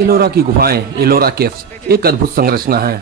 एलोरा की गुफाएं, एलोरा केव्स एक अद्भुत संरचना है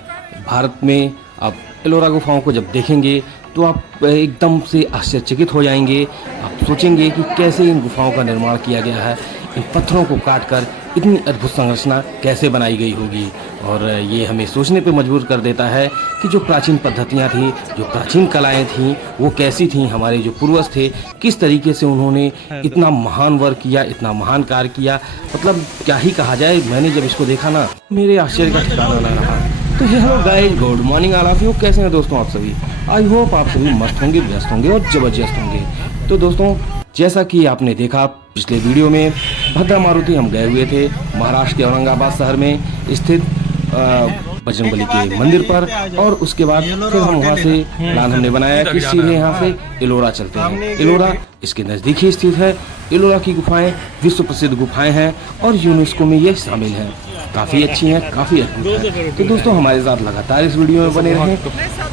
भारत में। आप एलोरा गुफाओं को जब देखेंगे तो आप एकदम से आश्चर्यचकित हो जाएंगे। आप सोचेंगे कि कैसे इन गुफाओं का निर्माण किया गया है, इन पत्थरों को काटकर इतनी अद्भुत संरचना कैसे बनाई गई होगी। और ये हमें सोचने पे मजबूर कर देता है कि जो प्राचीन पद्धतियाँ थीं, जो प्राचीन कलाएँ थीं, वो कैसी थीं। हमारे जो पूर्वज थे, किस तरीके से उन्होंने इतना महान वर्क किया, इतना महान कार्य किया, मतलब क्या ही कहा जाए। मैंने जब इसको देखा ना, मेरे आश्चर्य का ठिकाना ना रहा। तो hello guys, good morning all of you. कैसे हैं दोस्तों आप सभी? आई होप आप सभी मस्त होंगे, व्यस्त होंगे और जबरदस्त होंगे। तो दोस्तों, जैसा कि आपने देखा पिछले वीडियो में, भद्रा मारुति हम गए हुए थे महाराष्ट्र के औरंगाबाद शहर में स्थित बजरंगबली के मंदिर पर। और उसके बाद फिर हम वहाँ से प्लान हमने बनाया कि सीधे यहाँ से एलोरा चलते हैं। एलोरा इसके नज़दीक ही स्थित है। एलोरा की गुफाएं विश्व प्रसिद्ध गुफाएं हैं और यूनेस्को में ये शामिल हैं। काफ़ी अच्छी हैं, काफ़ी अद्भुत हैं। तो दोस्तों, हमारे साथ लगातार इस वीडियो में बने रहें,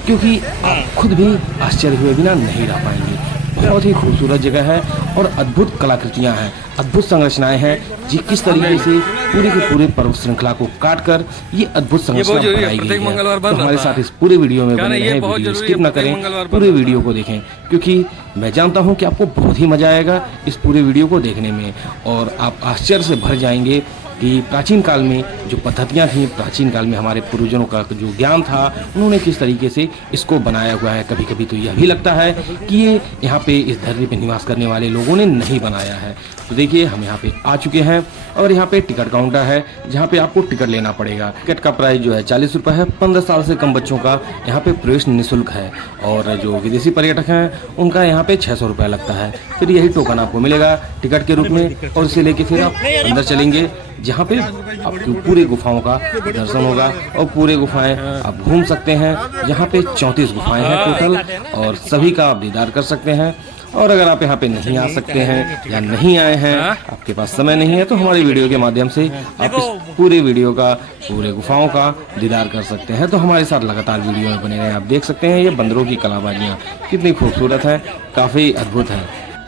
क्योंकि आप खुद भी आश्चर्य हुए बिना नहीं रह पाएंगे। बहुत ही खूबसूरत जगह है और अद्भुत कलाकृतियां हैं, अद्भुत संरचनाएं हैं जी। किस तरीके से पूरे के पूरे पर्वत श्रृंखला को काटकर ये अद्भुत संरचना बनाई गई है। तो हमारे साथ इस पूरे वीडियो में बने रहें, वीडियो स्किप न करें, पूरे वीडियो को देखें, क्योंकि मैं जानता हूं कि आपको बहुत ही मजा आएगा इस पूरे वीडियो को देखने में। और आप आश्चर्य से भर जाएंगे कि प्राचीन काल में जो पद्धतियाँ थीं, प्राचीन काल में हमारे पूर्वजों का जो ज्ञान था, उन्होंने किस तरीके से इसको बनाया हुआ है। कभी कभी तो यह भी लगता है कि ये यहाँ पे इस धरती पे निवास करने वाले लोगों ने नहीं बनाया है। तो देखिए, हम यहाँ पे आ चुके हैं और यहाँ पे टिकट काउंटर है, जहाँ पे आपको टिकट लेना पड़ेगा। टिकट का प्राइस जो है 40 रुपये है। 15 साल से कम बच्चों का यहाँ पे प्रवेश निःशुल्क है। और जो विदेशी पर्यटक हैं, उनका यहाँ पे 600 रुपये लगता है। फिर यही टोकन आपको मिलेगा टिकट के रूप में, और इसे लेके फिर आप अंदर चलेंगे, जहाँ पे आपको पूरी गुफाओं का दर्शन होगा और पूरे गुफाएं आप घूम सकते हैं। यहाँ पे 34 गुफाएं हैं टोटल, और सभी का आप दीदार कर सकते हैं। और अगर आप यहाँ पे नहीं आ सकते हैं या नहीं आए हैं, आपके पास समय नहीं है, तो हमारी वीडियो के माध्यम से आप इस पूरे वीडियो का, पूरे गुफाओं का दीदार कर सकते हैं। तो हमारे साथ लगातार वीडियो में बने रहें। आप देख सकते हैं ये बंदरों की कलाबाजियाँ कितनी खूबसूरत हैं, काफ़ी अद्भुत हैं।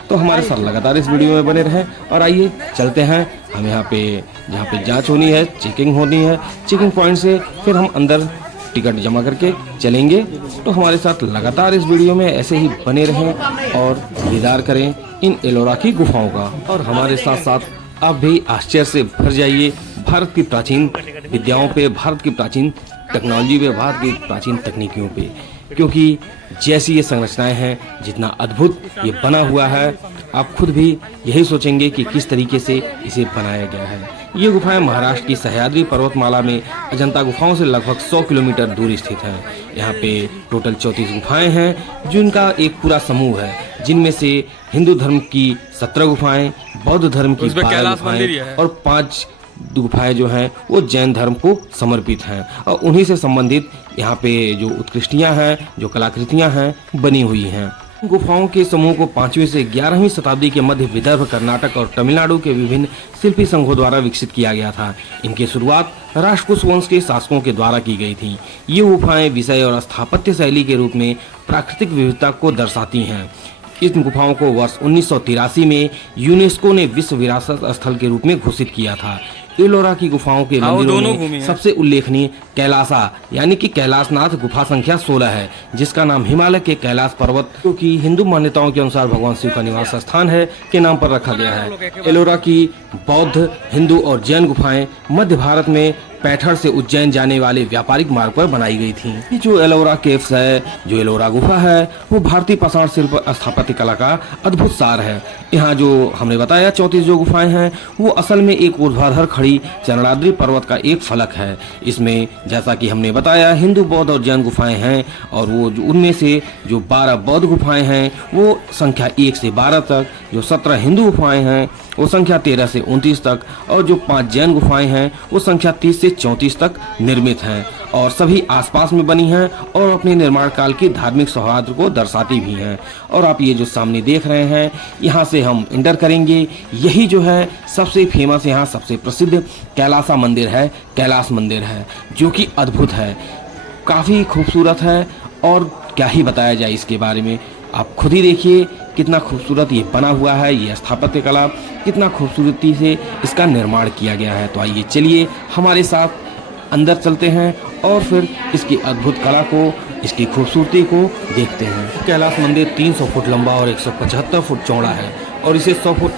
तो हमारे साथ लगातार इस वीडियो में बने रहें। और आइए चलते हैं हम यहाँ पे, जहाँ पे जांच होनी है, चेकिंग होनी है, चेकिंग पॉइंट से फिर हम अंदर टिकट जमा करके चलेंगे। तो हमारे साथ लगातार इस वीडियो में ऐसे ही बने रहें और दीदार करें इन एलोरा की गुफाओं का। और हमारे साथ साथ आप भी आश्चर्य से भर जाइए भारत की प्राचीन विद्याओं पे, भारत की प्राचीन टेक्नोलॉजी पे, भारत की प्राचीन तकनीकियों पे, क्योंकि जैसी ये संरचनाएं हैं, जितना अद्भुत ये बना हुआ है, आप खुद भी यही सोचेंगे कि किस तरीके से इसे बनाया गया है। ये गुफाएं महाराष्ट्र की सह्याद्री पर्वतमाला में अजंता गुफाओं से लगभग 100 किलोमीटर दूर स्थित हैं। यहाँ पे टोटल 34 गुफाएं हैं, जिनका एक पूरा समूह है, जिनमें से हिंदू धर्म की 17 गुफाएं, बौद्ध धर्म की 12 गुफाएं और 5 गुफाएं जो हैं वो जैन धर्म को समर्पित हैं। और उन्हीं से संबंधित यहाँ पे जो उत्कृष्टियाँ हैं, जो कलाकृतियाँ हैं, बनी हुई हैं। गुफाओं के समूह को 5वीं से 11वीं शताब्दी के मध्य विदर्भ, कर्नाटक और तमिलनाडु के विभिन्न शिल्पी संघों द्वारा विकसित किया गया था। इनकी शुरुआत राष्ट्रकूट वंश के शासकों के द्वारा की गई थी। ये गुफाएं विषय और स्थापत्य शैली के रूप में प्राकृतिक विविधता को दर्शाती हैं। इन गुफाओं को वर्ष 1983 में यूनेस्को ने विश्व विरासत स्थल के रूप में घोषित किया था। एलोरा की गुफाओं के मंदिरों में सबसे उल्लेखनीय कैलासा यानी कि कैलाशनाथ गुफा संख्या 16 है, जिसका नाम हिमालय के कैलाश पर्वत, जो कि हिंदू मान्यताओं के अनुसार भगवान शिव का निवास स्थान है, के नाम पर रखा गया है। एलोरा की बौद्ध, हिंदू और जैन गुफाएं मध्य भारत में पैठर से उज्जैन जाने वाले व्यापारिक मार्ग पर बनाई गई थी। ये जो एलोरा केव्स है, जो एलोरा गुफा है, वो भारतीय पाषाण शिल्प स्थापत्य कला का अद्भुत सार है। यहाँ जो हमने बताया 34 जो गुफाएं हैं, वो असल में एक ऊर्ध्वाधर खड़ी चरणाद्रि पर्वत का एक फलक है। इसमें जैसा कि हमने बताया हिंदू, बौद्ध और जैन गुफाएं हैं, और वो जो उनमें से जो 12 बौद्ध गुफाएं हैं वो संख्या 1 से 12 तक, जो 17 हिंदू गुफाएं हैं वो संख्या 13 से 29 तक, और जो 5 जैन गुफाएं हैं वो संख्या 30 से 34 तक निर्मित हैं, और सभी आसपास में बनी हैं और अपने निर्माण काल की धार्मिक सौहार्द को दर्शाती भी हैं। और आप ये जो सामने देख रहे हैं, यहाँ से हम इंटर करेंगे। यही जो है सबसे फेमस, यहाँ सबसे प्रसिद्ध कैलासा मंदिर है, कैलाश मंदिर है, जो कि अद्भुत है, काफ़ी खूबसूरत है। और क्या ही बताया जाए इसके बारे में, आप खुद ही देखिए कितना खूबसूरत ये बना हुआ है, ये स्थापत्य कला कितना खूबसूरती से इसका निर्माण किया गया है। तो आइए चलिए हमारे साथ अंदर चलते हैं और फिर इसकी अद्भुत कला को, इसकी खूबसूरती को देखते हैं। कैलाश मंदिर 300 फुट लंबा और 175 फुट चौड़ा है और इसे 100 फुट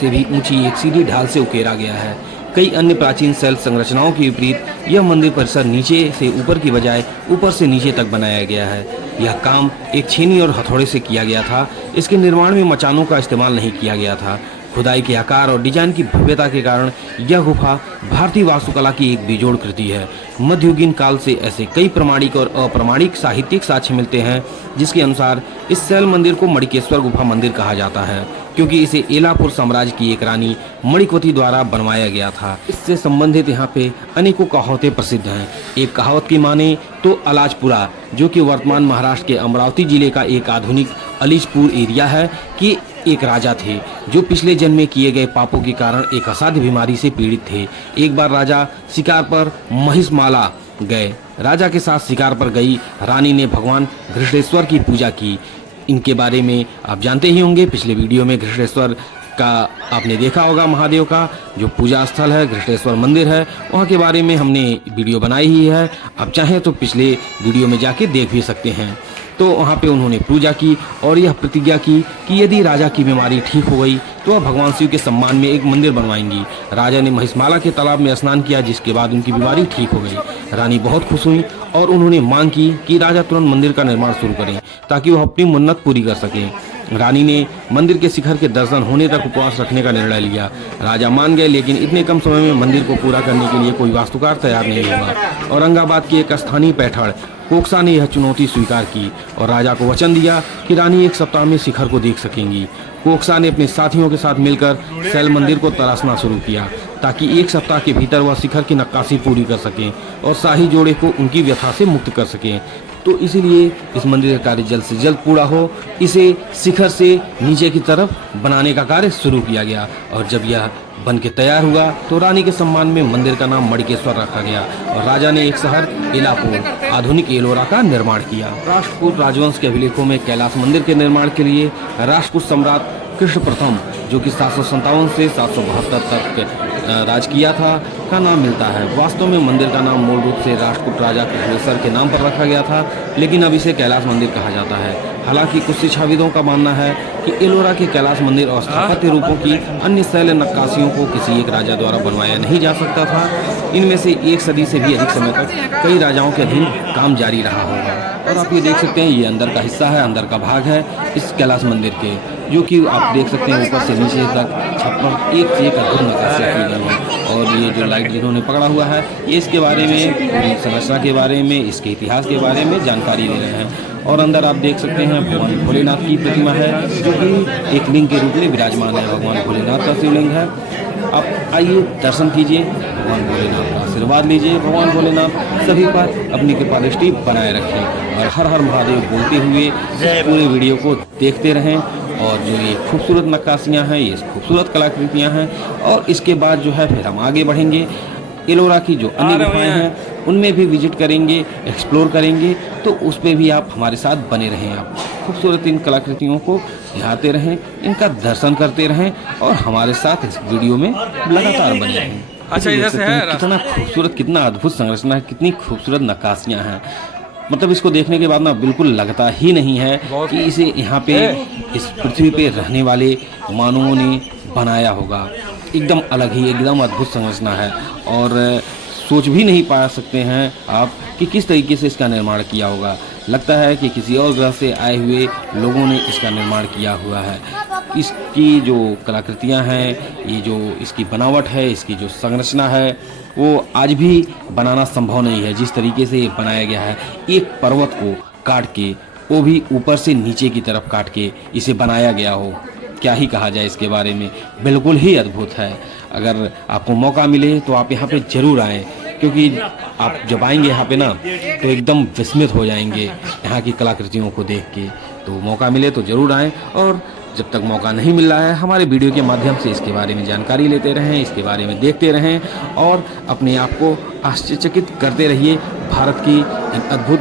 से भी ऊंची एक सीधी ढाल से उकेरा गया है। कई अन्य प्राचीन शैल संरचनाओं के विपरीत यह मंदिर परिसर नीचे से ऊपर की बजाय ऊपर से नीचे तक बनाया गया है। यह काम एक छेनी और हथौड़े से किया गया था। इसके निर्माण में मचानों का इस्तेमाल नहीं किया गया था। खुदाई के आकार और डिजाइन की भव्यता के कारण यह गुफा भारतीय वास्तुकला की एक बेजोड़ कृति है। मध्ययुगीन काल से ऐसे कई प्रमाणिक और अप्रमाणिक साहित्यिक साक्ष्य मिलते हैं जिसके अनुसार इस शैल मंदिर को मणिकेश्वर गुफा मंदिर कहा जाता है, क्योंकि इसे एलापुर साम्राज्य की एक रानी मणिकवती द्वारा बनवाया गया था। इससे संबंधित यहाँ पे अनेकों कहावतें प्रसिद्ध हैं। एक कहावत की माने तो अलाजपुरा, जो कि वर्तमान महाराष्ट्र के अमरावती जिले का एक आधुनिक अलीजपुर एरिया है, कि एक राजा थे जो पिछले जन्म में किए गए पापों के कारण एक असाध्य बीमारी से पीड़ित थे। एक बार राजा शिकार पर महिषमाला गए। राजा के साथ शिकार पर गई रानी ने भगवान घृष्णेश्वर की पूजा की। इनके बारे में आप जानते ही होंगे, पिछले वीडियो में घृष्णेश्वर का आपने देखा होगा, महादेव का जो पूजा स्थल है, घृष्णेश्वर मंदिर है, वहाँ के बारे में हमने वीडियो बनाई ही है। आप चाहें तो पिछले वीडियो में जाके देख भी सकते हैं। तो वहाँ पे उन्होंने पूजा की और यह प्रतिज्ञा की कि यदि राजा की बीमारी ठीक हो गई तो वह भगवान शिव के सम्मान में एक मंदिर बनवाएंगी। राजा ने महिषमाला के तालाब में स्नान किया, जिसके बाद उनकी बीमारी ठीक हो गई। रानी बहुत खुश हुई और उन्होंने मांग की कि राजा तुरंत मंदिर का निर्माण शुरू करें ताकि वह अपनी मन्नत पूरी कर सकें। रानी ने मंदिर के शिखर के दर्शन होने तक उपवास रखने का निर्णय लिया। राजा मान गए, लेकिन इतने कम समय में मंदिर को पूरा करने के लिए कोई वास्तुकार तैयार नहीं हुआ। औरंगाबाद की एक स्थानीय पैठड़ कोकसा ने यह चुनौती स्वीकार की और राजा को वचन दिया कि रानी 1 सप्ताह में शिखर को देख सकेंगी। कोकसा ने अपने साथियों के साथ मिलकर शैल मंदिर को तराशना शुरू किया ताकि 1 सप्ताह के भीतर वह शिखर की नक्काशी पूरी कर सकें और शाही जोड़े को उनकी व्यथा से मुक्त कर सकें। तो इसीलिए इस मंदिर का कार्य जल्द से जल्द पूरा हो, इसे शिखर से नीचे की तरफ बनाने का कार्य शुरू किया गया। और जब यह बन के तैयार हुआ तो रानी के सम्मान में मंदिर का नाम मणिकेश्वर रखा गया और राजा ने एक शहर एलापुर, आधुनिक एलोरा का निर्माण किया। राष्ट्रकूट राजवंश के अभिलेखों में कैलाश मंदिर के निर्माण के लिए राष्ट्रकूट सम्राट कृष्ण प्रथम, जो कि 757 से 772 तक राज किया था, का नाम मिलता है। वास्तव में मंदिर का नाम मूल रूप से राष्ट्रकूट राजा कृष्णेश्वर के नाम पर रखा गया था, लेकिन अब इसे कैलाश मंदिर कहा जाता है। हालांकि कुछ शिक्षाविदों का मानना है कि एलोरा के कैलाश मंदिर और स्थापत्य रूपों की अन्य शैल नक्काशियों को किसी एक राजा द्वारा बनवाया नहीं जा सकता था। इनमें से 1 सदी से भी अधिक समय तक कई राजाओं के अधीन काम जारी रहा होगा। और आप ये देख सकते हैं, ये अंदर का हिस्सा है, अंदर का भाग है इस कैलाश मंदिर के, जो कि आप देख सकते हैं ऊपर से नीचे तक छत पर एक से एक अद्भुत नक्काशियाँ की गई हैं। और ये जो लाइट जिन्होंने पकड़ा हुआ है, ये इसके बारे में, संरचना के बारे में, इसके इतिहास के बारे में जानकारी दे रहे हैं। और अंदर आप देख सकते हैं भगवान भोलेनाथ की प्रतिमा है, जो कि एक लिंग के रूप में विराजमान है। भगवान भोलेनाथ का शिवलिंग है। आप आइए दर्शन कीजिए, भगवान भोलेनाथ का आशीर्वाद लीजिए। भगवान भोलेनाथ सभी पर अपनी कृपा दृष्टि बनाए रखें और हर हर महादेव बोलते हुए पूरे वीडियो को देखते रहें। और जो ये खूबसूरत नक्काशियाँ हैं, ये खूबसूरत कलाकृतियाँ हैं। और इसके बाद जो है फिर हम आगे बढ़ेंगे, एलोरा की जो अन्य गुफाएँ हैं उनमें भी विजिट करेंगे, एक्सप्लोर करेंगे। तो उस पर भी आप हमारे साथ बने रहें। आप खूबसूरत इन कलाकृतियों को निहारते रहें, इनका दर्शन करते रहें और हमारे साथ इस वीडियो में लगातार बने रहें। अच्छा, इधर से है कितना खूबसूरत, कितना अद्भुत संरचना है, कितनी खूबसूरत नक्काशियाँ हैं। मतलब इसको देखने के बाद ना बिल्कुल लगता ही नहीं है कि इसे यहाँ पे इस पृथ्वी पे रहने वाले मानवों ने बनाया होगा। एकदम अलग ही, एकदम अद्भुत संरचना है और सोच भी नहीं पा सकते हैं आप कि किस तरीके से इसका निर्माण किया होगा। लगता है कि किसी और ग्रह से आए हुए लोगों ने इसका निर्माण किया हुआ है। इसकी जो कलाकृतियाँ हैं, ये जो इसकी बनावट है, इसकी जो संरचना है, वो आज भी बनाना संभव नहीं है। जिस तरीके से ये बनाया गया है, एक पर्वत को काट के, वो भी ऊपर से नीचे की तरफ काट के इसे बनाया गया हो, क्या ही कहा जाए इसके बारे में। बिल्कुल ही अद्भुत है। अगर आपको मौका मिले तो आप यहाँ पे ज़रूर आएँ, क्योंकि आप जब आएंगे यहाँ पे ना तो एकदम विस्मित हो जाएंगे यहाँ की कलाकृतियों को देख के। तो मौका मिले तो ज़रूर आएँ और जब तक मौका नहीं मिल रहा है, हमारे वीडियो के माध्यम से इसके बारे में जानकारी लेते रहें, इसके बारे में देखते रहें और अपने आप को आश्चर्यचकित करते रहिए भारत की इन अद्भुत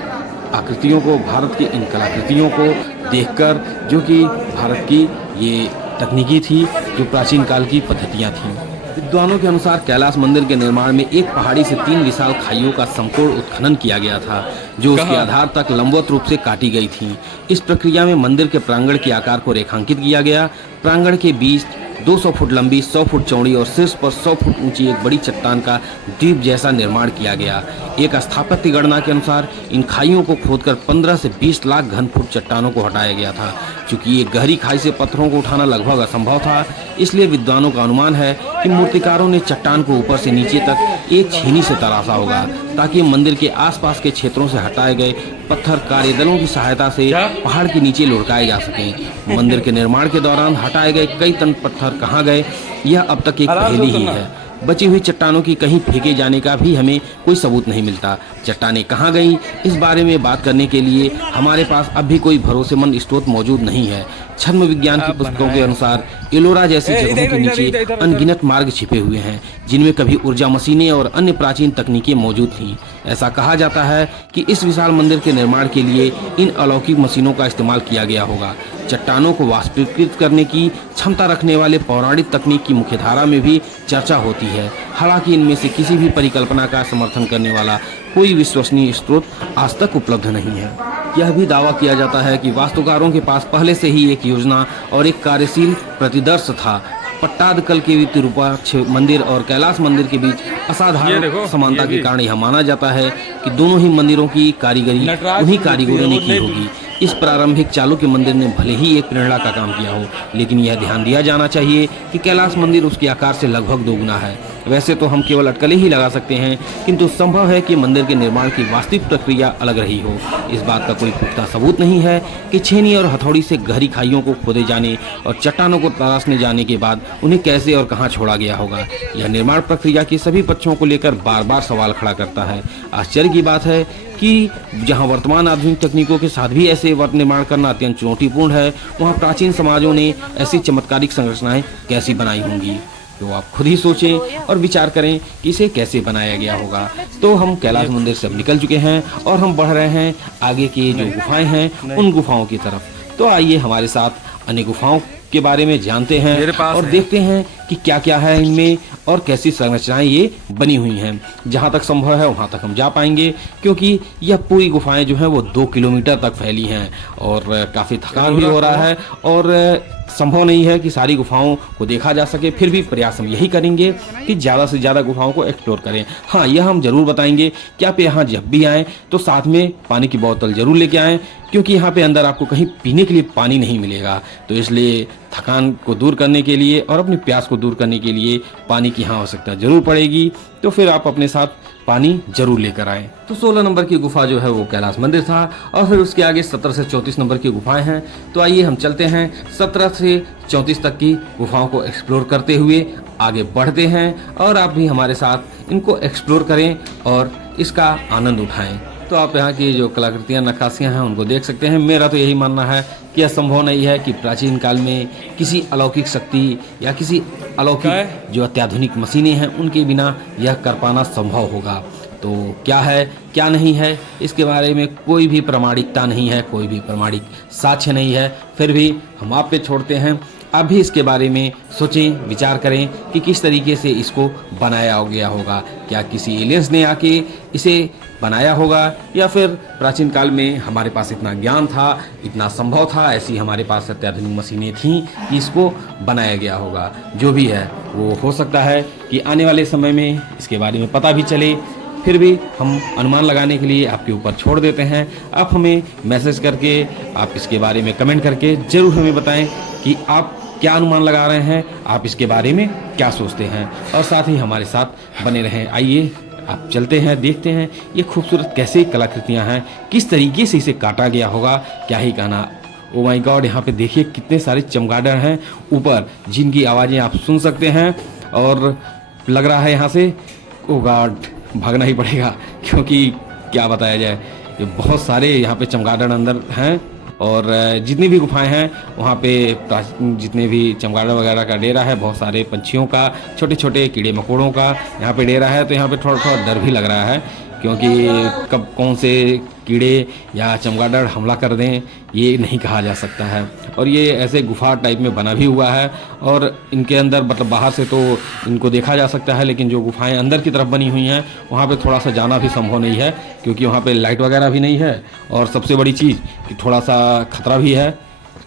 आकृतियों को, भारत की इन कलाकृतियों को देखकर, जो कि भारत की ये तकनीकी थी, जो प्राचीन काल की पद्धतियाँ थीं। विद्वानों के अनुसार कैलाश मंदिर के निर्माण में एक पहाड़ी से 3 विशाल खाइयों का संपूर्ण उत्खनन किया गया था, जो उसके आधार तक लंबवत रूप से काटी गई थी। इस प्रक्रिया में मंदिर के प्रांगण के आकार को रेखांकित किया गया। प्रांगण के बीच 200 फुट लंबी, 100 फुट चौड़ी और शीर्ष पर 100 फुट ऊंची एक बड़ी चट्टान का द्वीप जैसा निर्माण किया गया। एक स्थापत्य गणना के अनुसार इन खाइयों को खोदकर 15 से 20 लाख घन फुट चट्टानों को हटाया गया था। चूंकि ये गहरी खाई से पत्थरों को उठाना लगभग असंभव था, इसलिए विद्वानों का अनुमान है कि मूर्तिकारों ने चट्टान को ऊपर से नीचे तक एक छीनी से तराशा होगा, ताकि मंदिर के आसपास के क्षेत्रों से हटाए गए पत्थर कार्यदलों की सहायता से पहाड़ के नीचे लुढ़काए जा सकें। मंदिर के निर्माण के दौरान हटाए गए कई टन पत्थर कहाँ गए, यह अब तक एक पहेली ही है। बची हुई चट्टानों की कहीं फेंके जाने का भी हमें कोई सबूत नहीं मिलता। चट्टानें कहाँ गईं, इस बारे में बात करने के लिए हमारे पास अब भी कोई भरोसेमंद स्रोत मौजूद नहीं है। छद्म विज्ञान की पुस्तकों के अनुसार एलोरा जैसी जगहों के नीचे अनगिनत मार्ग छिपे हुए हैं, जिनमें कभी ऊर्जा मशीनें और अन्य प्राचीन तकनीकें मौजूद थीं। ऐसा कहा जाता है कि इस विशाल मंदिर के निर्माण के लिए इन अलौकिक मशीनों का इस्तेमाल किया गया होगा। चट्टानों को वाष्पीकृत करने की क्षमता रखने वाले पौराणिक तकनीक की मुख्यधारा में भी चर्चा होती है। हालांकि इनमें से किसी भी परिकल्पना का समर्थन करने वाला कोई विश्वसनीय स्रोत आज तक उपलब्ध नहीं है। यह भी दावा किया जाता है कि वास्तुकारों के पास पहले से ही एक योजना और एक कार्यशील प्रतिदर्श था। पट्टादकल के विरूपाक्ष मंदिर और कैलाश मंदिर के बीच असाधारण समानता के कारण यह माना जाता है कि दोनों ही मंदिरों की कारीगरी उन्हीं कारीगरों ने की होगी। इस प्रारंभिक चालुक्य मंदिर ने भले ही एक प्रेरणा का काम किया हो, लेकिन यह ध्यान दिया जाना चाहिए कि कैलाश मंदिर उसके आकार से लगभग दोगुना है। वैसे तो हम केवल अटकलें ही लगा सकते हैं, किंतु संभव है कि मंदिर के निर्माण की वास्तविक प्रक्रिया अलग रही हो। इस बात का कोई पुख्ता सबूत नहीं है कि छेनी और हथौड़ी से गहरी खाइयों को खोदे जाने और चट्टानों को तराशने जाने के बाद उन्हें कैसे और कहां छोड़ा गया होगा। यह निर्माण प्रक्रिया के सभी पक्षों को लेकर बार बार सवाल खड़ा करता है। आश्चर्य की बात है कि जहां वर्तमान आधुनिक तकनीकों के साथ भी ऐसे वर्क निर्माण करना अत्यंत चुनौतीपूर्ण है, वहां प्राचीन समाजों ने ऐसी चमत्कारिक संरचनाएं कैसी बनाई होंगी। तो आप खुद ही सोचें और विचार करें कि इसे कैसे बनाया गया होगा। तो हम कैलाश मंदिर से अब निकल चुके हैं और हम बढ़ रहे हैं आगे की जो गुफाएं हैं उन गुफाओं की तरफ। तो आइए हमारे साथ अन्य गुफाओं के बारे में जानते हैं और देखते हैं कि क्या क्या है इनमें और कैसी संरचनाएं ये बनी हुई हैं। जहां तक संभव है वहां तक हम जा पाएंगे, क्योंकि यह पूरी गुफाएं जो हैं वो 2 किलोमीटर तक फैली हैं और काफ़ी थकान भी हो रहा है और संभव नहीं है कि सारी गुफाओं को देखा जा सके। फिर भी प्रयास हम यही करेंगे कि ज़्यादा से ज़्यादा गुफाओं को एक्सप्लोर करें। हाँ, यह हम जरूर बताएंगे कि आप यहाँ जब भी आएँ तो साथ में पानी की बोतल जरूर लेके आएँ, क्योंकि यहाँ पे अंदर आपको कहीं पीने के लिए पानी नहीं मिलेगा। तो इसलिए थकान को दूर करने के लिए और अपनी प्यास को दूर करने के लिए पानी की यहाँ आवश्यकता जरूर पड़ेगी। तो फिर आप अपने साथ पानी जरूर लेकर आएं। तो 16 नंबर की गुफा जो है वो कैलाश मंदिर था और फिर उसके आगे 17 से 34 नंबर की गुफाएं हैं। तो आइए हम चलते हैं 17 से 34 तक की गुफाओं को एक्सप्लोर करते हुए आगे बढ़ते हैं और आप भी हमारे साथ इनको एक्सप्लोर करें और इसका आनंद उठाएं। तो आप यहाँ की जो कलाकृतियाँ नक्काशियाँ हैं उनको देख सकते हैं। मेरा तो यही मानना है कि यह संभव नहीं है कि प्राचीन काल में किसी अलौकिक शक्ति या किसी अलौकिक जो अत्याधुनिक मशीनें हैं उनके बिना यह कर पाना संभव होगा। तो क्या है क्या नहीं है इसके बारे में कोई भी प्रामाणिकता नहीं है, कोई भी प्रामाणिक साक्ष्य नहीं है। फिर भी हम आप पे छोड़ते हैं, आप भी इसके बारे में सोचें, विचार करें कि किस तरीके से इसको बनाया गया होगा। क्या किसी एलियंस ने आके इसे बनाया होगा या फिर प्राचीन काल में हमारे पास इतना ज्ञान था, इतना संभव था, ऐसी हमारे पास अत्याधुनिक मशीनें थीं कि इसको बनाया गया होगा। जो भी है वो हो सकता है कि आने वाले समय में इसके बारे में पता भी चले। फिर भी हम अनुमान लगाने के लिए आपके ऊपर छोड़ देते हैं। आप हमें मैसेज करके, आप इसके बारे में कमेंट करके ज़रूर हमें बताएं कि आप क्या अनुमान लगा रहे हैं, आप इसके बारे में क्या सोचते हैं और साथ ही हमारे साथ बने रहें। आइए आप चलते हैं, देखते हैं ये खूबसूरत कैसे कलाकृतियाँ हैं, किस तरीके से इसे काटा गया होगा, क्या ही कहना। ओ माय गॉड, यहाँ पे देखिए कितने सारे चमगादड़ हैं ऊपर जिनकी आवाज़ें आप सुन सकते हैं और लग रहा है यहाँ से ओ गॉड भागना ही पड़ेगा, क्योंकि क्या बताया जाए ये बहुत सारे यहाँ पे चमगादड़ अंदर हैं। और जितनी भी गुफाएं हैं वहाँ पे जितने भी चमगादड़ वगैरह का डेरा है, बहुत सारे पंछियों का, छोटे छोटे कीड़े मकोड़ों का यहाँ पे डेरा है। तो यहाँ पे थोड़ा थोड़ा डर भी लग रहा है क्योंकि कब कौन से कीड़े या चमगादड़ हमला कर दें ये नहीं कहा जा सकता है। और ये ऐसे गुफा टाइप में बना भी हुआ है और इनके अंदर मतलब बाहर से तो इनको देखा जा सकता है, लेकिन जो गुफाएं अंदर की तरफ बनी हुई हैं वहाँ पे थोड़ा सा जाना भी संभव नहीं है, क्योंकि वहाँ पे लाइट वगैरह भी नहीं है। और सबसे बड़ी चीज़ कि थोड़ा सा खतरा भी है,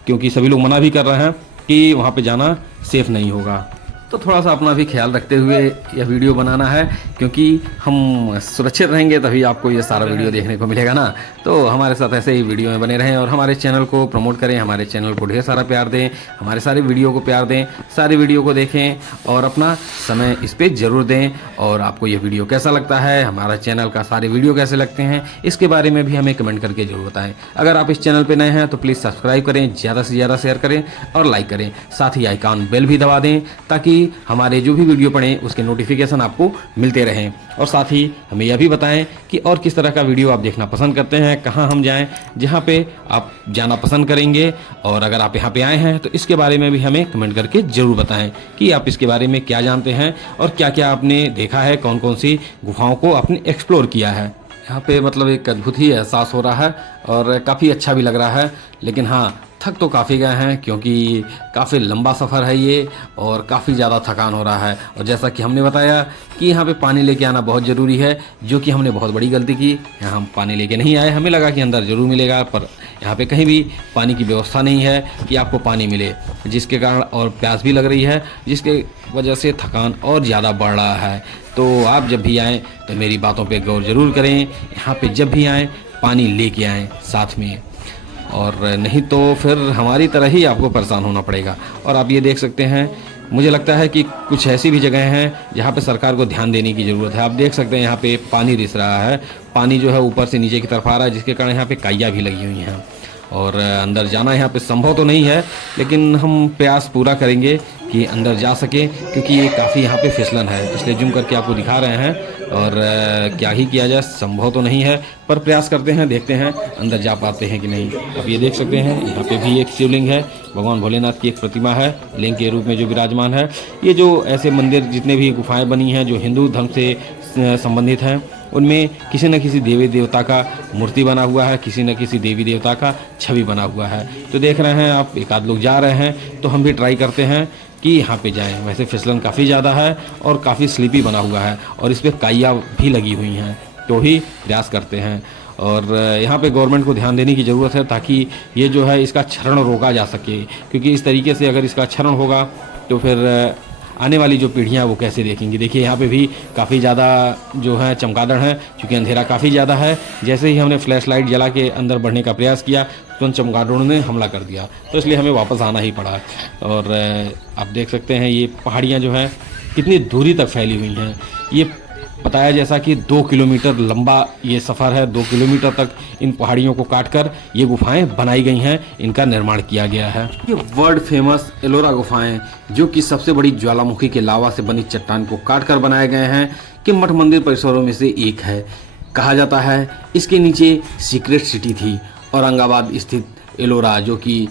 क्योंकि सभी लोग मना भी कर रहे हैं कि वहाँ पे जाना सेफ़ नहीं होगा। तो थोड़ा सा अपना भी ख्याल रखते हुए यह वीडियो बनाना है, क्योंकि हम सुरक्षित रहेंगे तभी आपको ये सारा वीडियो देखने को मिलेगा ना। तो हमारे साथ ऐसे ही वीडियो में बने रहें और हमारे चैनल को प्रमोट करें, हमारे चैनल को ढेर सारा प्यार दें, हमारे सारे वीडियो को प्यार दें, सारी वीडियो को देखें और अपना समय इस पर ज़रूर दें। और आपको ये वीडियो कैसा लगता है, हमारा चैनल का सारे वीडियो कैसे लगते हैं, इसके बारे में भी हमें कमेंट करके जरूर बताएं। अगर आप इस चैनल पर नए हैं तो प्लीज़ सब्सक्राइब करें, ज़्यादा से ज़्यादा शेयर करें और लाइक करें, साथ ही आइकॉन बेल भी दबा दें ताकि हमारे जो भी वीडियो पड़े उसके नोटिफिकेशन आपको मिलते रहें। और साथ ही हमें यह भी बताएं कि और किस तरह का वीडियो आप देखना पसंद करते हैं, कहां हम जाएं जहां पे आप जाना पसंद करेंगे। और अगर आप यहां पे आए हैं तो इसके बारे में भी हमें कमेंट करके ज़रूर बताएं कि आप इसके बारे में क्या जानते हैं और क्या क्या आपने देखा है, कौन कौन सी गुफाओं को आपने एक्सप्लोर किया है। यहाँ पे मतलब एक अद्भुत ही एहसास हो रहा है और काफ़ी अच्छा भी लग रहा है। लेकिन हाँ, थक तो काफ़ी गए हैं क्योंकि काफ़ी लंबा सफ़र है ये और काफ़ी ज़्यादा थकान हो रहा है। और जैसा कि हमने बताया कि यहाँ पे पानी लेके आना बहुत ज़रूरी है, जो कि हमने बहुत बड़ी गलती की। यहाँ हम पानी लेके नहीं आए, हमें लगा कि अंदर ज़रूर मिलेगा, पर यहाँ पे कहीं भी पानी की व्यवस्था नहीं है कि आपको पानी मिले, जिसके कारण और प्यास भी लग रही है, जिसके वजह से थकान और ज़्यादा बढ़ रहा है। तो आप जब भी आएँ तो मेरी बातों पर गौर ज़रूर करें, यहाँ पर जब भी आएँ पानी लेके आएँ साथ में, और नहीं तो फिर हमारी तरह ही आपको परेशान होना पड़ेगा। और आप ये देख सकते हैं, मुझे लगता है कि कुछ ऐसी भी जगह हैं जहाँ पे सरकार को ध्यान देने की ज़रूरत है। आप देख सकते हैं यहाँ पे पानी रिस रहा है, पानी जो है ऊपर से नीचे की तरफ आ रहा है, जिसके कारण यहाँ पे काइयाँ भी लगी हुई हैं और अंदर जाना यहाँ पे संभव तो नहीं है, लेकिन हम प्रयास पूरा करेंगे कि अंदर जा सके, क्योंकि ये काफ़ी यहाँ पे फिसलन है, इसलिए जूम करके आपको दिखा रहे हैं। और क्या ही किया जाए, संभव तो नहीं है, पर प्रयास करते हैं, देखते हैं अंदर जा पाते हैं कि नहीं। अब ये देख सकते हैं यहाँ पे भी एक शिवलिंग है, भगवान भोलेनाथ की एक प्रतिमा है लिंग के रूप में जो विराजमान है। ये जो ऐसे मंदिर जितने भी गुफाएं बनी हैं जो हिंदू धर्म से संबंधित हैं, उनमें किसी न किसी देवी देवता का मूर्ति बना हुआ है, किसी न किसी देवी देवता का छवि बना हुआ है। तो देख रहे हैं आप, एक आध लोग जा रहे हैं, तो हम भी ट्राई करते हैं कि यहाँ पे जाएं। वैसे फिसलन काफ़ी ज़्यादा है और काफ़ी स्लीपी बना हुआ है और इस पर काइयाँ भी लगी हुई हैं, तो ही प्रयास करते हैं। और यहाँ पे गवर्नमेंट को ध्यान देने की ज़रूरत है ताकि ये जो है इसका क्षरण रोका जा सके, क्योंकि इस तरीके से अगर इसका क्षरण होगा तो फिर आने वाली जो पीढ़ियाँ वो कैसे देखेंगी। देखिए यहाँ पे भी काफ़ी ज़्यादा जो है चमगादड़ हैं, क्योंकि अंधेरा काफ़ी ज़्यादा है। जैसे ही हमने फ्लैश लाइट जला के अंदर बढ़ने का प्रयास किया तो उन चमगादड़ों ने हमला कर दिया, तो इसलिए हमें वापस आना ही पड़ा। और आप देख सकते हैं ये पहाड़ियाँ जो हैं कितनी दूरी तक फैली हुई हैं। ये बताया जैसा कि 2 किलोमीटर लंबा ये सफ़र है, 2 किलोमीटर तक इन पहाड़ियों को काटकर ये गुफाएं बनाई गई हैं, इनका निर्माण किया गया है। ये वर्ल्ड फेमस एलोरा गुफाएं, जो कि सबसे बड़ी ज्वालामुखी के लावा से बनी चट्टान को काटकर बनाए गए हैं, कि मठ मंदिर परिसरों में से एक है। कहा जाता है इसके नीचे सीक्रेट सिटी थी। औरंगाबाद स्थित एलोरा, जो कि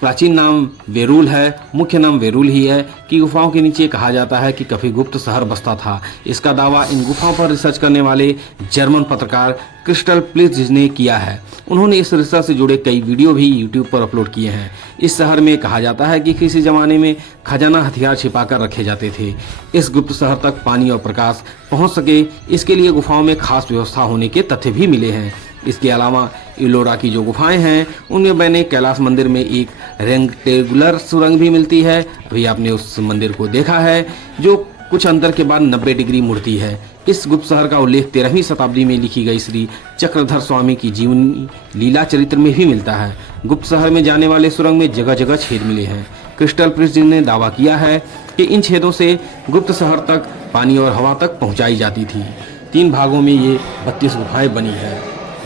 प्राचीन नाम वेरूल है, मुख्य नाम वेरूल ही है, कि गुफाओं के नीचे कहा जाता है कि काफ़ी गुप्त शहर बसता था। इसका दावा इन गुफाओं पर रिसर्च करने वाले जर्मन पत्रकार क्रिस्टल प्लिट्ज ने किया है। उन्होंने इस रिसर्च से जुड़े कई वीडियो भी यूट्यूब पर अपलोड किए हैं। इस शहर में कहा जाता है कि किसी ज़माने में खजाना हथियार छिपाकर रखे जाते थे। इस गुप्त शहर तक पानी और प्रकाश पहुँच सके, इसके लिए गुफाओं में खास व्यवस्था होने के तथ्य भी मिले हैं। इसके अलावा एलोरा की जो गुफाएं हैं उनमें बने कैलाश मंदिर में एक रेक्टेंगुलर सुरंग भी मिलती है। अभी आपने उस मंदिर को देखा है, जो कुछ अंतर के बाद 90 डिग्री मुड़ती है। इस गुप्त शहर का उल्लेख 13वीं शताब्दी में लिखी गई श्री चक्रधर स्वामी की जीवनी लीला चरित्र में भी मिलता है। गुप्त शहर में जाने वाले सुरंग में जगह जगह छेद मिले हैं। क्रिस्टल प्लिट्ज ने दावा किया है कि इन छेदों से गुप्त शहर तक पानी और हवा तक पहुँचाई जाती थी। 3 भागों में ये 32 गुफाएँ बनी है,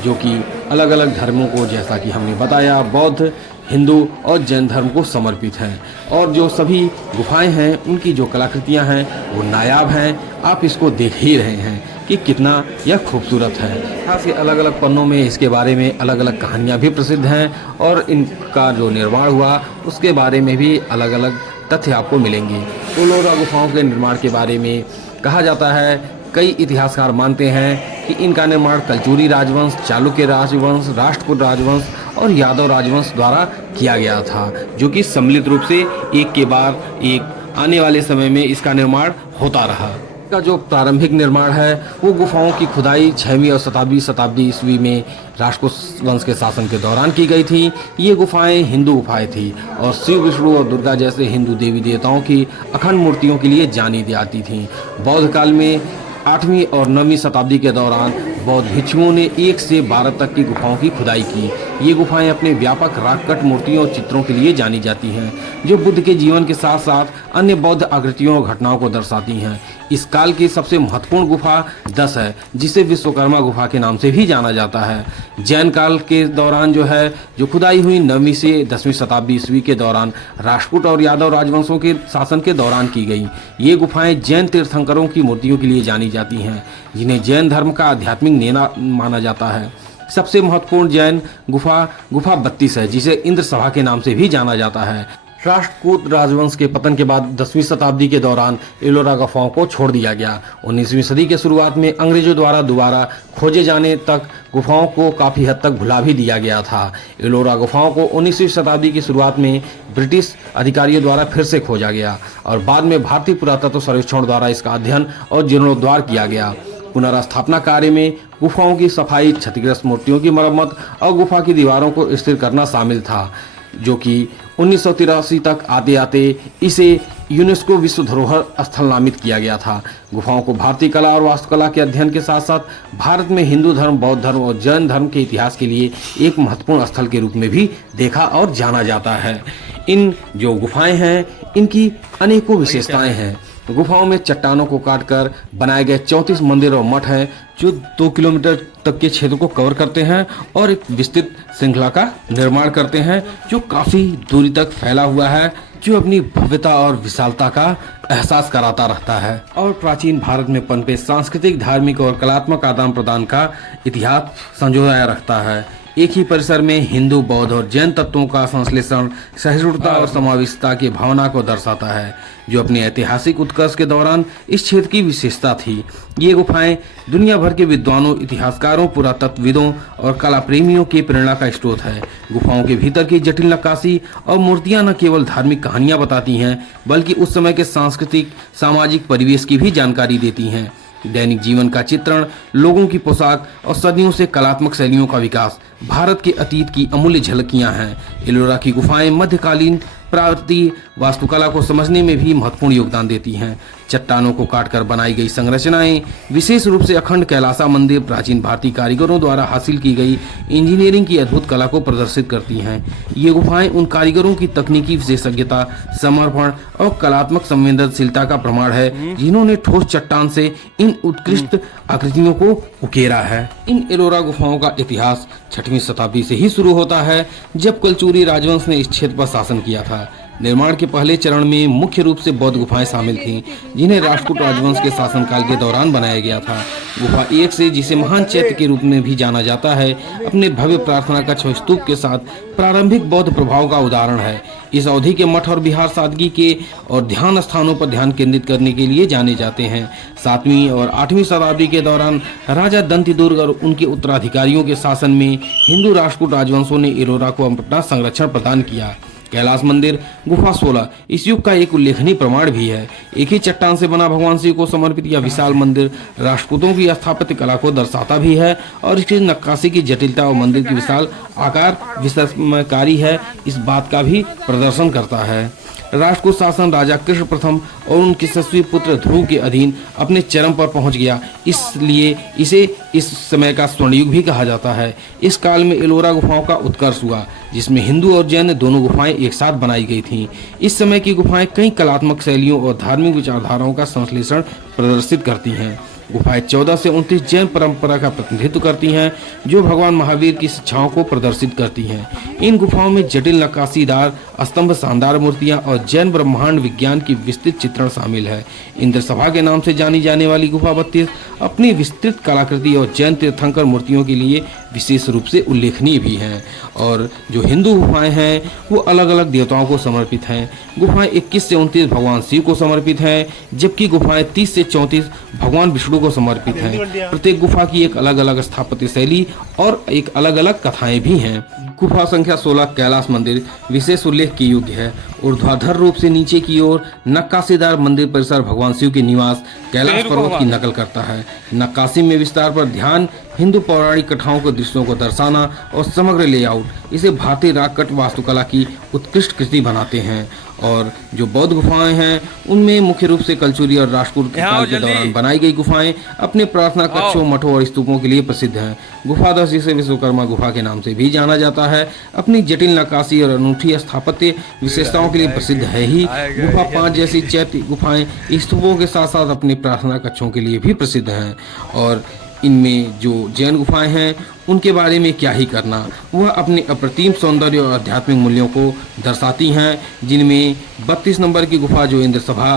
जो कि अलग अलग धर्मों को, जैसा कि हमने बताया, बौद्ध, हिंदू और जैन धर्म को समर्पित हैं। और जो सभी गुफाएं हैं उनकी जो कलाकृतियां हैं वो नायाब हैं। आप इसको देख ही रहे हैं कि कितना यह खूबसूरत है। यहाँ से अलग अलग पन्नों में इसके बारे में अलग अलग कहानियाँ भी प्रसिद्ध हैं और इनका जो निर्माण हुआ उसके बारे में भी अलग अलग तथ्य आपको मिलेंगे। एलोरा गुफाओं के निर्माण के बारे में कहा जाता है, कई इतिहासकार मानते हैं कि इनका निर्माण कलचुरी राजवंश, चालुक्य राजवंश, राष्ट्रकूट राजवंश और यादव राजवंश द्वारा किया गया था, जो कि सम्मिलित रूप से एक के बाद एक आने वाले समय में इसका निर्माण होता रहा। का जो प्रारंभिक निर्माण है वो गुफाओं की खुदाई 6वीं और 7वीं शताब्दी ईस्वी में राष्ट्रकूट वंश के शासन के दौरान की गई थी। ये गुफाएं हिंदू गुफाएं थी और शिव, विष्णु और दुर्गा जैसे हिंदू देवी देवताओं की अखंड मूर्तियों के लिए जानी जाती थीं। बौद्ध काल में 8वीं और 9वीं शताब्दी के दौरान बौद्ध भिक्षुओं ने 1 से 12 तक की गुफाओं की खुदाई की। ये गुफाएं अपने व्यापक रागकट मूर्तियों और चित्रों के लिए जानी जाती हैं, जो बुद्ध के जीवन के साथ साथ अन्य बौद्ध आकृतियों और घटनाओं को दर्शाती हैं। इस काल की सबसे महत्वपूर्ण गुफा 10 है, जिसे विश्वकर्मा गुफा के नाम से भी जाना जाता है। जैन काल के दौरान जो खुदाई हुई 9वीं से 10वीं शताब्दी ईस्वी के दौरान राष्ट्रकूट और यादव राजवंशों के शासन के दौरान की गई। ये गुफाएं जैन तीर्थंकरों की मूर्तियों के लिए जानी जाती हैं, जिन्हें जैन धर्म का आध्यात्मिक नेता माना जाता है। सबसे महत्वपूर्ण जैन गुफा 32 है, जिसे इंद्र सभा के नाम से भी जाना जाता है। राष्ट्रकूट राजवंश के पतन के बाद 10वीं शताब्दी के दौरान एलोरा गुफाओं को छोड़ दिया गया। 19वीं सदी के शुरुआत में अंग्रेजों द्वारा दोबारा खोजे जाने तक गुफाओं को काफी हद तक भुला भी दिया गया था। एलोरा गुफाओं को 19वीं शताब्दी की शुरुआत में ब्रिटिश अधिकारियों द्वारा फिर से खोजा गया और बाद में भारतीय पुरातत्व सर्वेक्षण द्वारा इसका अध्ययन और जीर्णोद्धार किया गया। पुनर्स्थापना कार्य में गुफाओं की सफाई, क्षतिग्रस्त मूर्तियों की मरम्मत और गुफा की दीवारों को स्थिर करना शामिल था, जो कि 1983 तक आते आते इसे यूनेस्को विश्व धरोहर स्थल नामित किया गया था। गुफाओं को भारतीय कला और वास्तुकला के अध्ययन के साथ साथ भारत में हिंदू धर्म, बौद्ध धर्म और जैन धर्म के इतिहास के लिए एक महत्वपूर्ण स्थल के रूप में भी देखा और जाना जाता है। इन जो गुफाएं हैं, इनकी अनेकों विशेषताएं हैं। गुफाओं में चट्टानों को काटकर बनाए गए 34 मंदिर और मठ हैं, जो 2 किलोमीटर तक के क्षेत्र को कवर करते हैं और एक विस्तृत श्रृंखला का निर्माण करते हैं, जो काफी दूरी तक फैला हुआ है, जो अपनी भव्यता और विशालता का एहसास कराता रहता है और प्राचीन भारत में पनपे सांस्कृतिक, धार्मिक और कलात्मक आदान प्रदान का इतिहास संजोया रखता है। एक ही परिसर में हिंदू, बौद्ध और जैन तत्वों का संश्लेषण सहिष्णुता और समावेशिता की भावना को दर्शाता है, जो अपने ऐतिहासिक उत्कर्ष के दौरान इस क्षेत्र की विशेषता थी। ये गुफाएं दुनिया भर के विद्वानों, इतिहासकारों, पुरातत्वविदों और कला प्रेमियों की प्रेरणा का स्रोत है। गुफाओं के भीतर की जटिल नक्काशी और मूर्तियां न केवल धार्मिक कहानियां बताती हैं, बल्कि उस समय के सांस्कृतिक, सामाजिक परिवेश की भी जानकारी देती हैं। दैनिक जीवन का चित्रण, लोगों की पोशाक और सदियों से कलात्मक शैलियों का विकास भारत के अतीत की अमूल्य झलकियां हैं। एलोरा की गुफाएं मध्यकालीन प्राकृतिक वास्तुकला को समझने में भी महत्वपूर्ण योगदान देती हैं। चट्टानों को काटकर बनाई गई संरचनाएं, विशेष रूप से अखंड कैलासा मंदिर, प्राचीन भारतीय कारीगरों द्वारा हासिल की गई इंजीनियरिंग की अद्भुत कला को प्रदर्शित करती हैं। ये गुफाएं उन कारीगरों की तकनीकी विशेषज्ञता, समर्पण और कलात्मक संवेदनशीलता का प्रमाण है, जिन्होंने ठोस चट्टान से इन उत्कृष्ट आकृतियों को उकेरा है। इन एलोरा गुफाओं का इतिहास 6वीं शताब्दी से ही शुरू होता है, जब कलचुरी राजवंश ने इस क्षेत्र पर शासन किया था। निर्माण के पहले चरण में मुख्य रूप से बौद्ध गुफाएं शामिल थीं, जिन्हें राष्ट्रकूट राजवंश के शासनकाल के दौरान बनाया गया था। गुफा 1 से, जिसे महान चैत्य के रूप में भी जाना जाता है, अपने भव्य प्रार्थना कक्ष और स्तूप के साथ प्रारंभिक बौद्ध प्रभाव का उदाहरण है। इस अवधि के मठ और विहार सादगी के और ध्यान स्थानों पर ध्यान केंद्रित करने के लिए जाने जाते हैं। 7वीं और 8वीं शताब्दी के दौरान राजा दंतिदुर्ग और उनके उत्तराधिकारियों के शासन में हिंदू राष्ट्रकूट राजवंशों ने एलोरा को अपना संरक्षण प्रदान किया। कैलाश मंदिर गुफा 16 इस युग का एक उल्लेखनीय प्रमाण भी है। एक ही चट्टान से बना भगवान शिव को समर्पित यह विशाल मंदिर राष्ट्रकूटों की स्थापत्य कला को दर्शाता भी है और इसकी नक्काशी की जटिलता और मंदिर की विशाल आकार विस्मयकारी है, इस बात का भी प्रदर्शन करता है। राष्ट्रकूट शासन राजा कृष्ण प्रथम और उनके यशस्वी पुत्र ध्रुव के अधीन अपने चरम पर पहुंच गया, इसलिए इसे इस समय का स्वर्ण युग भी कहा जाता है। इस काल में एलोरा गुफाओं का उत्कर्ष हुआ, जिसमें हिंदू और जैन दोनों गुफाएं एक साथ बनाई गई थीं। इस समय की गुफाएं कई कलात्मक शैलियों और धार्मिक विचारधाराओं का संश्लेषण प्रदर्शित करती हैं। गुफाएं 14 से 29 जैन परंपरा का प्रतिनिधित्व करती हैं, जो भगवान महावीर की शिक्षाओं को प्रदर्शित करती हैं। इन गुफाओं में जटिल नक्काशीदार स्तंभ, शानदार मूर्तियां और जैन ब्रह्मांड विज्ञान की विस्तृत चित्रण शामिल है। इंद्र सभा के नाम से जानी जाने वाली गुफा 32 अपनी विस्तृत कलाकृति और जैन तीर्थंकर मूर्तियों के लिए विशेष रूप से उल्लेखनीय भी हैं। और जो हिंदू गुफाएं हैं वो अलग अलग देवताओं को समर्पित हैं। गुफाएं 21 से 29 भगवान शिव को समर्पित हैं, जबकि गुफाएं 30 से 34 भगवान विष्णु को समर्पित हैं। प्रत्येक गुफा की एक अलग अलग स्थापत्य शैली और एक अलग अलग कथाएं भी हैं। गुफा संख्या 16 कैलाश मंदिर विशेष उल्लेख के योग्य है। ऊर्ध्वाधर रूप से नीचे की ओर नक्काशीदार मंदिर परिसर भगवान शिव के निवास कैलाश पर्वत की नकल करता है। नक्काशी में विस्तार पर ध्यान, हिंदू पौराणिक कथाओं के दृश्यों को दर्शाना और समग्र लेआउट इसे भारतीय रागकट वास्तुकला की उत्कृष्ट कृति बनाते हैं। और जो बौद्ध गुफाएं हैं उनमें मुख्य रूप से कलचुरी और राजपूत काल के दौरान बनाई गई गुफाएं अपने प्रार्थना कक्षों, मठों और स्तूपों के लिए प्रसिद्ध हैं। गुफा 10 जिसे विश्वकर्मा गुफा के नाम से भी जाना जाता है, अपनी जटिल नक्काशी और अनूठी स्थापत्य विशेषताओं के लिए प्रसिद्ध है ही। गुफा 5 जैसी चैत्य गुफाएं स्तूपों के साथ साथ अपने प्रार्थना कक्षों के लिए भी प्रसिद्ध हैं। और इनमें जो जैन गुफाएं हैं उनके बारे में क्या ही करना, वह अपने अप्रतिम सौंदर्य और आध्यात्मिक मूल्यों को दर्शाती हैं। जिनमें 32 नंबर की गुफा जो इंद्र सभा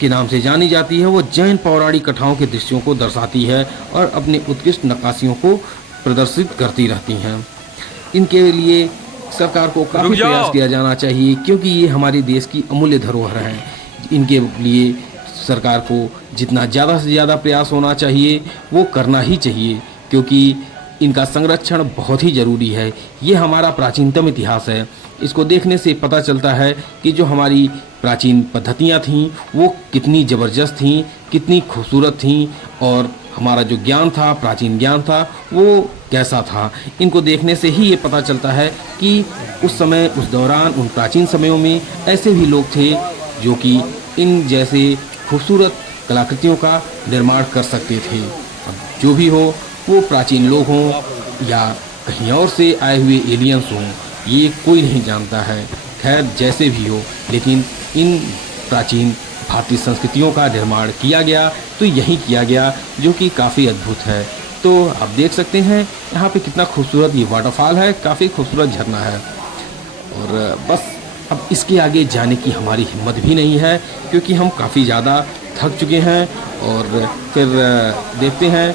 के नाम से जानी जाती है, वो जैन पौराणिक कथाओं के दृश्यों को दर्शाती है और अपने उत्कृष्ट नक्काशियों को प्रदर्शित करती रहती हैं। इनके लिए सरकार को काफ़ी प्रयास किया जाना चाहिए, क्योंकि ये हमारे देश की अमूल्य धरोहर है। इनके लिए सरकार को जितना ज़्यादा से ज़्यादा प्रयास होना चाहिए वो करना ही चाहिए, क्योंकि इनका संरक्षण बहुत ही ज़रूरी है। ये हमारा प्राचीनतम इतिहास है। इसको देखने से पता चलता है कि जो हमारी प्राचीन पद्धतियाँ थीं वो कितनी ज़बरदस्त थीं, कितनी खूबसूरत थीं, और हमारा जो ज्ञान था, प्राचीन ज्ञान था, वो कैसा था। इनको देखने से ही ये पता चलता है कि उस समय, उस दौरान, उन प्राचीन समयों में ऐसे भी लोग थे जो कि इन जैसे खूबसूरत कलाकृतियों का निर्माण कर सकते थे। अब जो भी हो, वो प्राचीन लोग हों या कहीं और से आए हुए एलियंस हों, ये कोई नहीं जानता है। खैर जैसे भी हो, लेकिन इन प्राचीन भारतीय संस्कृतियों का निर्माण किया गया तो यही किया गया, जो कि काफ़ी अद्भुत है। तो आप देख सकते हैं यहाँ पे कितना खूबसूरत ये वाटरफॉल है, काफ़ी खूबसूरत झरना है। और बस अब इसके आगे जाने की हमारी हिम्मत भी नहीं है, क्योंकि हम काफ़ी ज़्यादा थक चुके हैं। और फिर देखते हैं,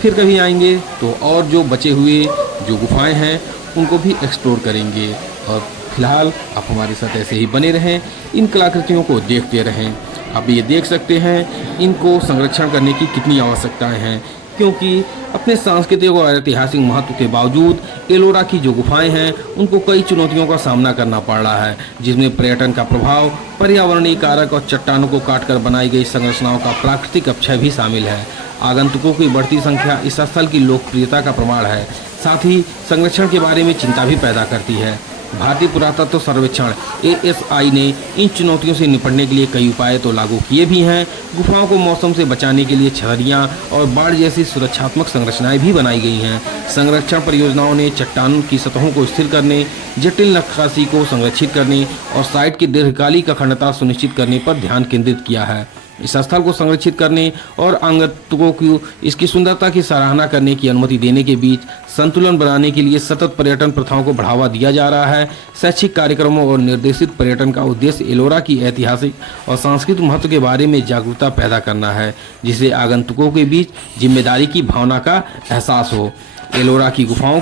फिर कभी आएंगे तो और जो बचे हुए जो गुफाएं हैं उनको भी एक्सप्लोर करेंगे। और फिलहाल आप हमारे साथ ऐसे ही बने रहें, इन कलाकृतियों को देखते रहें। आप ये देख सकते हैं इनको संरक्षण करने की कितनी आवश्यकताएं हैं, क्योंकि अपने सांस्कृतिक और ऐतिहासिक महत्व के बावजूद एलोरा की जो गुफाएं हैं उनको कई चुनौतियों का सामना करना पड़ रहा है, जिसमें पर्यटन का प्रभाव, पर्यावरणीय कारक और चट्टानों को काटकर बनाई गई संरचनाओं का प्राकृतिक अपक्षय भी शामिल है। आगंतुकों की बढ़ती संख्या इस स्थल की लोकप्रियता का प्रमाण है, साथ ही संरक्षण के बारे में चिंता भी पैदा करती है। भारतीय पुरातत्व सर्वेक्षण ASI ने इन चुनौतियों से निपटने के लिए कई उपाय तो लागू किए भी हैं। गुफाओं को मौसम से बचाने के लिए छतरियां और बाढ़ जैसी सुरक्षात्मक संरचनाएं भी बनाई गई हैं। संरक्षण परियोजनाओं ने चट्टानों की सतहों को स्थिर करने, जटिल नक्काशी को संरक्षित करने और साइट की दीर्घकालिक अखंडता सुनिश्चित करने पर ध्यान केंद्रित किया है। इस स्थल को संरक्षित करने और आगंतुकों को इसकी सुंदरता की सराहना करने की अनुमति देने के बीच संतुलन बनाने के लिए सतत पर्यटन प्रथाओं को बढ़ावा दिया जा रहा है। शैक्षिक कार्यक्रमों और निर्देशित पर्यटन का उद्देश्य एलोरा की ऐतिहासिक और सांस्कृतिक महत्व के बारे में जागरूकता पैदा करना है, जिससे आगंतुकों के बीच जिम्मेदारी की भावना का एहसास हो। एलोरा की गुफाओं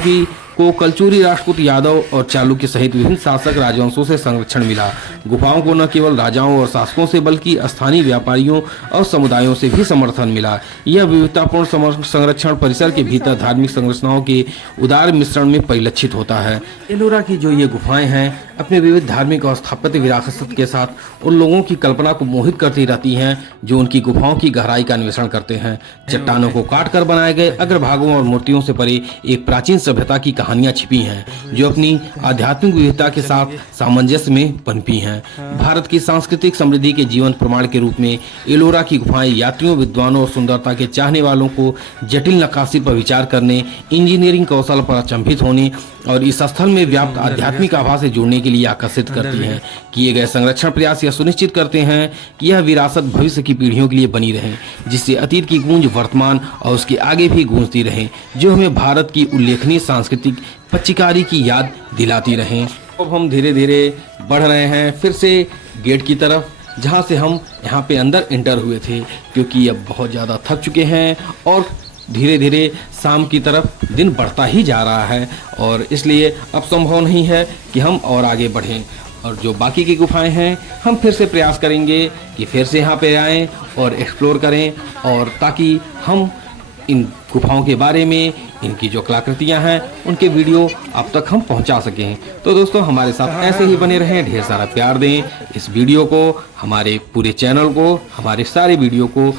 को कलचुरी, राजपूत, यादव और चालुक्य सहित विभिन्न शासक राजवंशों से संरक्षण मिला। गुफाओं को न केवल राजाओं और शासकों से बल्कि स्थानीय व्यापारियों और समुदायों से भी समर्थन मिला। यह विविधतापूर्ण संरक्षण परिसर के भीतर धार्मिक संरचनाओं के उदार मिश्रण में परिलक्षित होता है। एलोरा की जो ये गुफाएं हैं अपने विविध धार्मिक और स्थापत्य विरासत के साथ उन लोगों की कल्पना को मोहित करती रहती हैं जो उनकी गुफाओं की गहराई का अन्वेषण करते हैं। चट्टानों को काट कर बनाए गए अग्रभागों और मूर्तियों से परे एक प्राचीन सभ्यता की कहानियां छिपी हैं, जो अपनी आध्यात्मिक विविधता के साथ सामंजस्य में पनपी हैं। भारत की सांस्कृतिक समृद्धि के जीवंत प्रमाण के रूप में एलोरा की गुफाएं यात्रियों, विद्वानों और सुंदरता के चाहने वालों को जटिल नक्काशी पर विचार करने, इंजीनियरिंग कौशल पर अचंभित होने और इस स्थल में व्याप्त आध्यात्मिक आभा से जुड़ने के लिए आकर्षित करती हैं। किए गए संरक्षण प्रयास यह सुनिश्चित करते हैं कि यह विरासत भविष्य की पीढ़ियों के लिए बनी रहे, जिससे अतीत की गूंज वर्तमान और उसके आगे भी गूंजती रहे, जो हमें भारत की उल्लेखनीय सांस्कृतिक पच्चीकारी की याद दिलाती रहें। अब हम धीरे धीरे बढ़ रहे हैं फिर से गेट की तरफ, जहाँ से हम यहाँ पे अंदर एंटर हुए थे, क्योंकि अब बहुत ज़्यादा थक चुके हैं और धीरे धीरे शाम की तरफ दिन बढ़ता ही जा रहा है और इसलिए अब संभव नहीं है कि हम और आगे बढ़ें। और जो बाकी की गुफाएं हैं हम फिर से प्रयास करेंगे कि फिर से यहाँ पे आएँ और एक्सप्लोर करें, और ताकि हम इन गुफाओं के बारे में, इनकी जो कलाकृतियाँ हैं उनके वीडियो आप तक हम पहुँचा सकें। तो दोस्तों हमारे साथ ऐसे ही बने रहें, ढेर सारा प्यार दें इस वीडियो को, हमारे पूरे चैनल को, हमारे सारे वीडियो को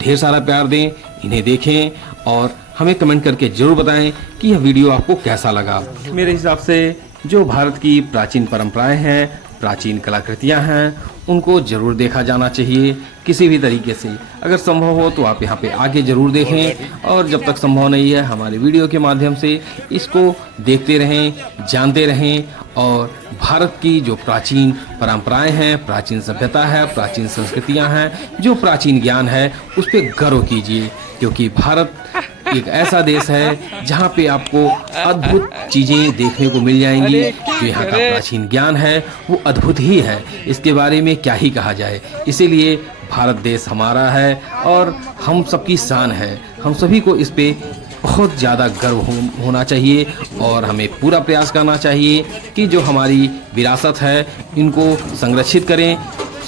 ढेर सारा प्यार दें, इन्हें देखें और हमें कमेंट करके ज़रूर बताएं कि यह वीडियो आपको कैसा लगा। मेरे हिसाब से जो भारत की प्राचीन परंपराएं हैं, प्राचीन कलाकृतियां हैं, उनको ज़रूर देखा जाना चाहिए किसी भी तरीके से। अगर संभव हो तो आप यहाँ पे आके ज़रूर देखें, और जब तक संभव नहीं है हमारे वीडियो के माध्यम से इसको देखते रहें, जानते रहें, और भारत की जो प्राचीन परंपराएं हैं, प्राचीन सभ्यता है, प्राचीन संस्कृतियां हैं, जो प्राचीन ज्ञान है उस पर गर्व कीजिए, क्योंकि भारत एक ऐसा देश है जहाँ पे आपको अद्भुत चीज़ें देखने को मिल जाएंगी। जो यहाँ का प्राचीन ज्ञान है वो अद्भुत ही है, इसके बारे में क्या ही कहा जाए। इसीलिए भारत देश हमारा है और हम सबकी शान है। हम सभी को इस पे बहुत ज़्यादा गर्व होना चाहिए और हमें पूरा प्रयास करना चाहिए कि जो हमारी विरासत है इनको संरक्षित करें।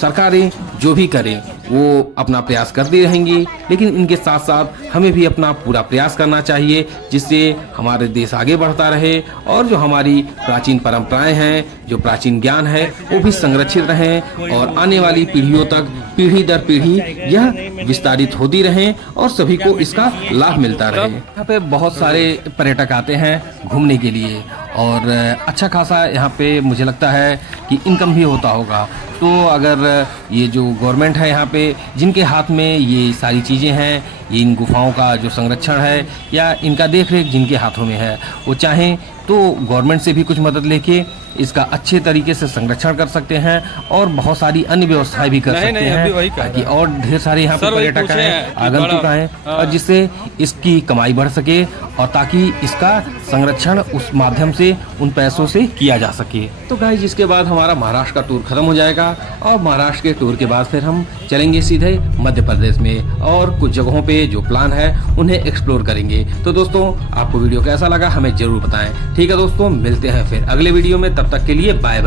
सरकारें जो भी करें वो अपना प्रयास करती रहेंगी, लेकिन इनके साथ साथ हमें भी अपना पूरा प्रयास करना चाहिए, जिससे हमारे देश आगे बढ़ता रहे और जो हमारी प्राचीन परंपराएं हैं, जो प्राचीन ज्ञान है वो भी संरक्षित रहें और आने वाली पीढ़ियों तक, पीढ़ी दर पीढ़ी यह विस्तारित होती रहें और सभी को इसका लाभ मिलता रहे। यहाँ पे बहुत सारे पर्यटक आते हैं घूमने के लिए और अच्छा खासा यहाँ पे मुझे लगता है कि इनकम भी होता होगा। तो अगर ये जो गवर्नमेंट है यहाँ पे, जिनके हाथ में ये सारी चीज़ें हैं, ये इन गुफाओं का जो संरक्षण है या इनका देखरेख जिनके हाथों में है, वो चाहें तो गवर्नमेंट से भी कुछ मदद लेके इसका अच्छे तरीके से संरक्षण कर सकते हैं और बहुत सारी अन्य व्यवस्थाएं भी कर सकते हैं, ताकि और ढेर सारे यहाँ पे पर्यटक आए, आगंतुक आए, और जिससे इसकी कमाई बढ़ सके और ताकि इसका संरक्षण उस माध्यम से, उन पैसों से किया जा सके। तो गाइस, इसके बाद हमारा महाराष्ट्र का टूर खत्म हो जाएगा और महाराष्ट्र के टूर के बाद फिर हम चलेंगे सीधे मध्य प्रदेश में और कुछ जगहों पे जो प्लान है उन्हें एक्सप्लोर करेंगे। तो दोस्तों आपको वीडियो कैसा लगा हमें जरूर बताएं। ठीक है दोस्तों, मिलते हैं फिर अगले वीडियो में, तब तक के लिए बाय बाय।